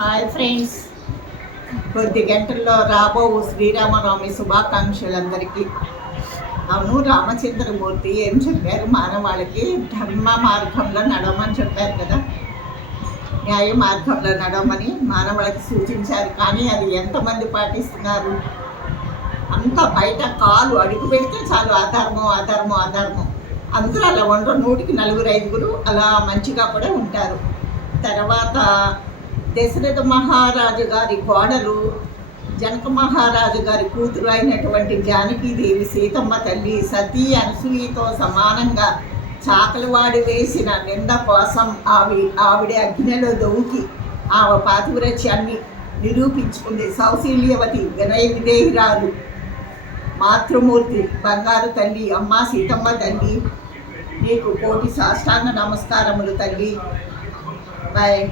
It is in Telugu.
హాయ్ ఫ్రెండ్స్, కొద్ది గంటల్లో రాబో శ్రీరామనవమి శుభాకాంక్షలు అందరికీ. అవును, రామచంద్రమూర్తి ఏం చెప్పారు? మానవాళికి ధర్మ మార్గంలో నడవమని చెప్పారు కదా, న్యాయ మార్గంలో నడవమని మానవాళికి సూచించారు. కానీ అది ఎంతమంది పాటిస్తున్నారు? అంత బయట కాలు అడుగు పెడితే చాలు అధర్మం అధర్మం అధర్మం. అందరూ అలా ఉండరు, 100కి 4-5 అలా మంచిగా కూడా ఉంటారు. తర్వాత దశరథ మహారాజు గారి కోడలు, జనక మహారాజు గారి కూతురు అయినటువంటి జానకీదేవి, సీతమ్మ తల్లి సతీ అనసూయతో సమానంగా చాకలివాడి వేసిన నింద కోసం ఆవిడ అగ్నిలో దొంకి ఆమె పాతివ్రత్యాన్ని నిరూపించుకుంది. సౌశీల్యవతి, వినయ విధేయురాలు, మాతృమూర్తి, బంగారు తల్లి, అమ్మ సీతమ్మ తల్లి, నీకు కోటి సాష్టాంగ నమస్కారములు తల్లి. బాయ్.